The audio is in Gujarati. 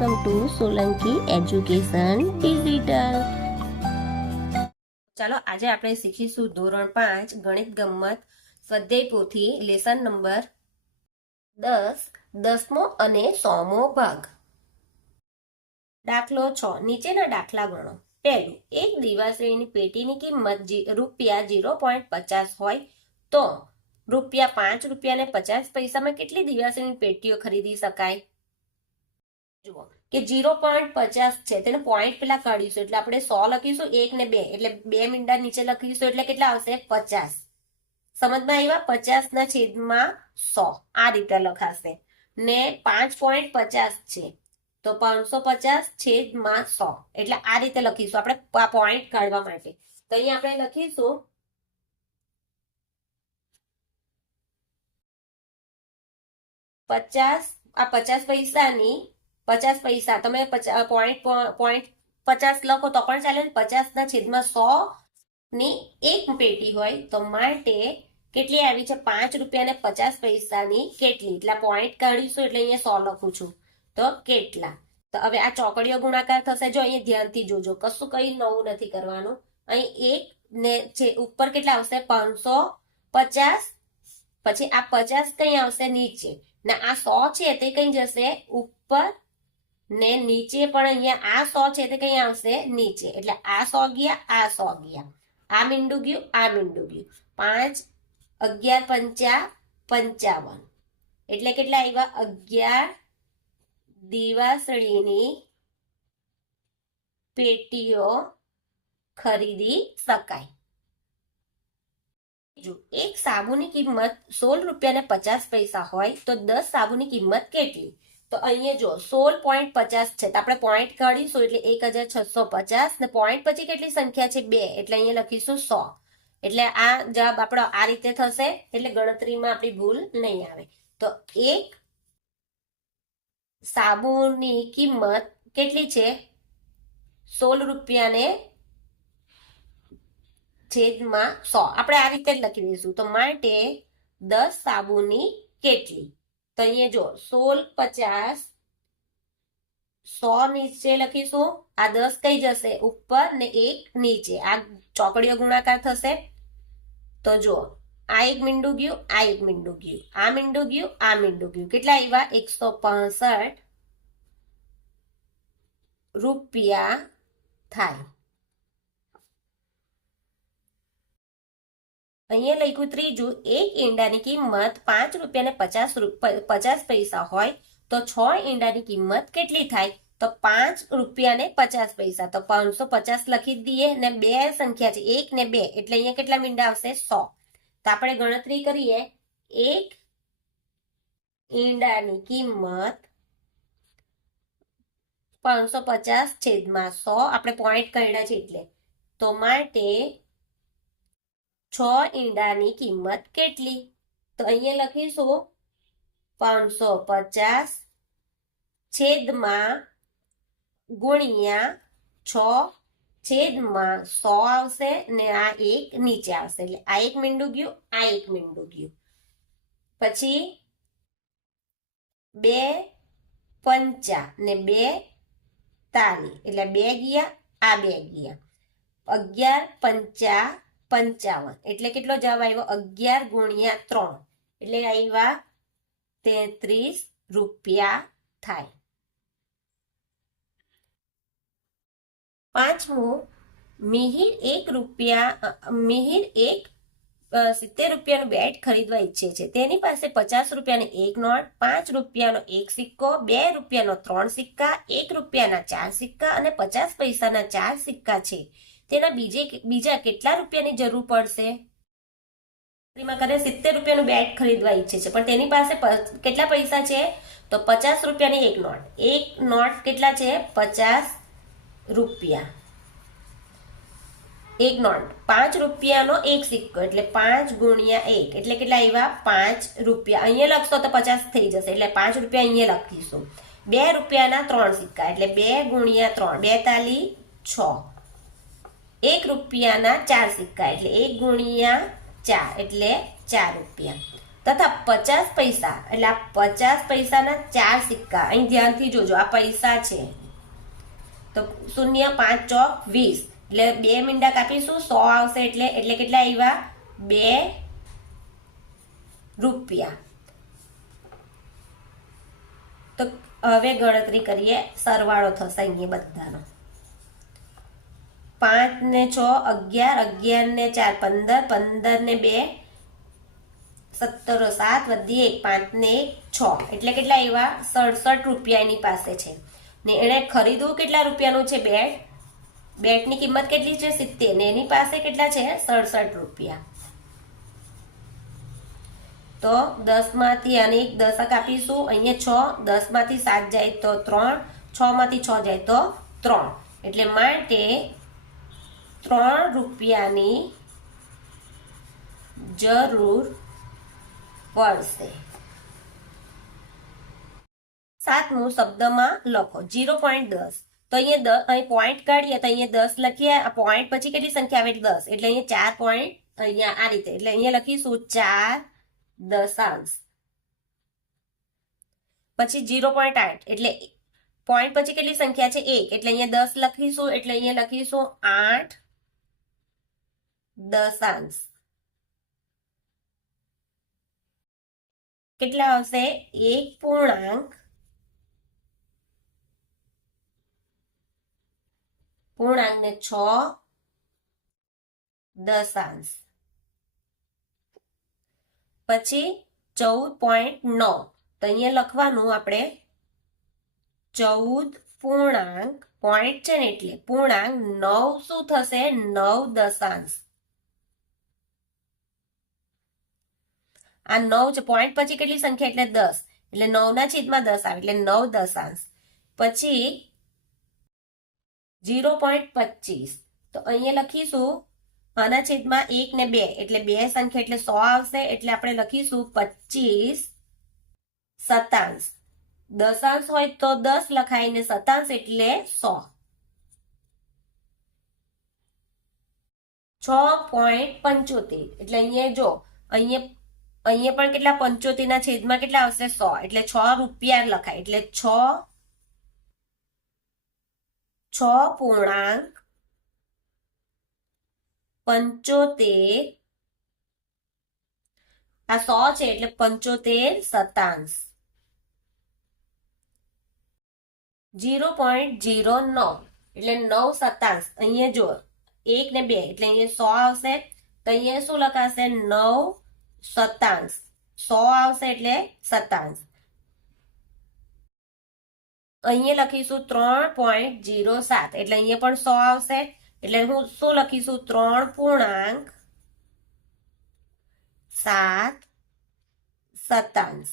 Welcome to Solanki education digital. ચાલો આજે આપણે શીખીશું ધોરણ 5 ગણિત ગમ્મત સ્વાધ્યાય પોથી લેસન નંબર 10 10મો અને 100મો ભાગ. દાખલો 6. નીચેના દાખલા ગણો. પહેલું, એક દિવાસળીની પેટીની કિંમત રૂપિયા 0.50 હોય તો રૂપિયા 5 રૂપિયા ને 50 પૈસામાં કેટલી દિવાસળીની પેટીઓ ખરીદી શકાય? જુઓ કે 0.50 છે, તેને પોઈન્ટ પેલા કાઢીશું એટલે આપણે 100 લખીશું, 1 ને 2 એટલે 2 મીંડા નીચે લખીશું એટલે કેટલા આવશે? 50. સમજમાં આવ્યા? 50 ના છેદમાં 100 આ રીતે લખાશે. ને 5.50 છે તો 550 છેદમાં 100 એટલે આ રીતે લખીશું આપણે આ પોઈન્ટ કાઢવા માટે. તો અહીંયા આપણે લખીશું 50 આ 50 પૈસાની 50 પૈસા તમે પોઈન્ટ 50 લખો તો પણ ચાલે. 50 ના છેદમાં 100 ની એક પેટી હોય તો માટે કેટલી આવી છે? 5 રૂપિયા ને 50 પૈસાની કેટલી? એટલે પોઈન્ટ કાઢીશું એટલે અહીંયા 100 લખું છું તો કેટલા. તો હવે આ ચોકડીઓ ગુણાકાર થશે. જો અહીંયા ધ્યાનથી જોજો, કશું કઈ નવું નથી કરવાનું. અહીં એક ને છે ઉપર કેટલા આવશે? 550. પછી આ 50 કઈ આવશે? નીચે. ને આ 100 છે તે કઈ જશે? ઉપર. ને નીચે પણ અહીંયા આ 100 છે તે કઈ આવશે? નીચે. એટલે આ 100 ગયા, આ 100 ગયા, આ મીંડું ગયું, આ મીંડું ગયું. 5 11 55 એટલે કેટલા આવ્યા? 11 દિવાસળીની પેટીઓ ખરીદી શકાય. એક સાબુની કિંમત 16 રૂપિયા ને 50 પૈસા હોય તો 10 સાબુની કિંમત કેટલી? તો અહીંયા જો 16.50 છે તો આપણે પોઈન્ટ કાઢીશું એટલે 1650 ને પોઈન્ટ પછી કેટલી સંખ્યા છે? 2 એટલે અહીંયા લખીશું 100. એટલે આ જવાબ આપણો આ રીતે થશે એટલે ગણતરીમાં આપણી ભૂલ નહીં આવે. તો એક સાબુની કિંમત કેટલી છે? 16 રૂપિયા ને છેદમાં 100 આપણે આ રીતે જ લખી દઈશું. તો માટે 10 સાબુની કેટલી? તો અહીંયા જો 1650 100 નીચે લખીશું, આ 10 કઈ જશે? ઉપર ને 1 નીચે. આ ચોકડીઓ ગુણાકાર થશે. તો જો આ એક મીંડું ગયું, આ એક મીંડું ગયું, આ મીંડું ગયું, આ મીંડું ગયું. કેટલા આવ્યા? 165 રૂપિયા થાય. અહીંયા લખ્યું ત્રીજું, એક ઈંડાની કિંમત 5 રૂપિયા ને 50 પૈસા હોય તો 6 ઈંડાની કિંમત કેટલી થાય? તો 5 રૂપિયા ને 50 પૈસા. તો 550 લખી દઈએ ને બે સંખ્યા છે 1 ને 2 એટલે અહીંયા કેટલા મીંડા આવશે? 100. તો આપણે ગણતરી કરીએ. એક ઈંડાની કિંમત 550 છેદમાં 100 આપણે પોઈન્ટ કાઢ્યા છે એટલે. તો માટે 6 ઈંડાની કિંમત કેટલી? તો અહીંયા લખીશું 550 છેદમાં ગુણ્યા 6 છેદમાં 100 આવશે ને આ એક નીચે આવશે. એટલે આ એક મીંડું ગયું, આ એક મીંડું ગયું. પછી 2 પંચા ને 2 તાલી એટલે 2 ગયા, આ 2 ગયા. 11 પંચા 55 એટલે કેટલો જવાબ આવ્યો? 11 ગુણ્યા 3 એટલે આવ્યા 33 રૂપિયા થાય. પાંચમું, મિહિર 70 રૂપિયાનું બેટ ખરીદવા ઈચ્છે છે. તેની પાસે 50 રૂપિયાનો એક નોટ, 5 રૂપિયાનો એક સિક્કો, 2 રૂપિયાનો 3 સિક્કા, 1 રૂપિયાના 4 સિક્કા અને 50 પૈસાના 4 સિક્કા છે. તેના બીજા કેટલા રૂપિયાની જરૂર પડશે? 70 રૂપિયાનું બેટ ખરીદવા ઈચ્છે છે પણ તેની પાસે કેટલા પૈસા છે? તો 50 રૂપિયાની એક નોટ. એક નોટ કેટલા છે? 50 રૂપિયા. એક નોટ. 5 રૂપિયાનો એક સિક્કો એટલે 5 ગુણ્યા 1 એટલે કેટલા આવ્યા? 5 રૂપિયા. અહીંયા લખશો તો 50 થઈ જશે એટલે 5 રૂપિયા અહીંયા લખીશું. 2 રૂપિયાના 3 સિક્કા એટલે 2 ગુણ્યા 3 2 તાલી 6. 1 રૂપિયાના 4 સિક્કા એટલે 1 ગુણ્યા 4 એટલે 4 રૂપિયા. તથા 50 પૈસા એટલે આ 50 પૈસાના 4 સિક્કા, અહીં ધ્યાનથી જોજો, આ પૈસા છે તો 0 5 ચોક 20 એટલે 2 મીંડા કાપીશું 100 આવશે એટલે કેટલા આવ્યા 2 રૂપિયા. તો હવે ગણતરી કરીએ, સરવાળો થશે અહીંયા બધાનો. 5 ને 6 11, 11 ને 4 15, 15 ને 2 17, 7 વધી 1 5 ને 1 6 એટલે કેટલા આવ્યા 67 રૂપિયા એની પાસે છે. ને એણે ખરીદવું કેટલા રૂપિયાનું છે બેટની કિંમત કેટલી છે 70 ને એની પાસે કેટલા છે 67 રૂપિયા. તો 10 માંથી અને 1 દશક આપીશું, અહીંયા 6, 10 માંથી 7 જાય તો 3, 6 માંથી 6 જાય તો 3 એટલે માટે 3 રૂપિયાની જરૂર પડશે. 7મું શબ્દમાં લખો 0.10. તો અહીંયા અહીં પોઈન્ટ કાઢીએ તો અહીંયા 10 લખીએ, આ પોઈન્ટ પછી કેટલી સંખ્યા આવે 10 એટલે અહીંયા 4 પોઈન્ટ અહીંયા આ રીતે એટલે અહીંયા લખીશું 4 દશાંશ. પછી 0.8 એટલે પોઈન્ટ પછી કેટલી સંખ્યા છે 1 એટલે અહીંયા 10 લખીશું એટલે અહીંયા લખીશું 8 દશાંશ. કેટલા આવશે 1 પૂર્ણાંક ને 6 દશાંશ. પછી 14.9 તો અહીંયા લખવાનું આપણે 14 પૂર્ણાંક પોઈન્ટ છે ને એટલે પૂર્ણાંક 9 શું થશે 9 દશાંશ. આ 9 છે, પોઈન્ટ પછી કેટલી સંખ્યા એટલે 10 એટલે 9 ના છેદમાં 10 આવે એટલે 9 દશાંશ. પછી 0.25 તો અહીંયા લખીશું આના છેદમાં 1 ને 2 એટલે 2 સંખ્યા એટલે 100 આવશે એટલે આપણે લખીશું 25 શતાંશ. દશાંશ હોય તો 10 લખાય ને શતાંશ એટલે 100. 6.75 એટલે અહીંયા જો અહીંયા પણ કેટલા 75 ના છેદમાં કેટલા આવશે 100 એટલે 6 રૂપિયા લખાય એટલે 6 પૂર્ણાંક 75 આ 100 છે એટલે 75 શતાંશ. 0.09 એટલે 9 શતાંશ. અહીંયા જો 1 ને 2 એટલે અહીંયા 100 આવશે તો અહીંયા શું લખાશે 9 શતાંશ. 100 આવશે એટલે શતાંશ. અહીંયા લખીશું 3.07 એટલે અહીંયા પણ 100 આવશે એટલે હું શું લખીશું 3 પૂર્ણાંક 7 શતાંશ.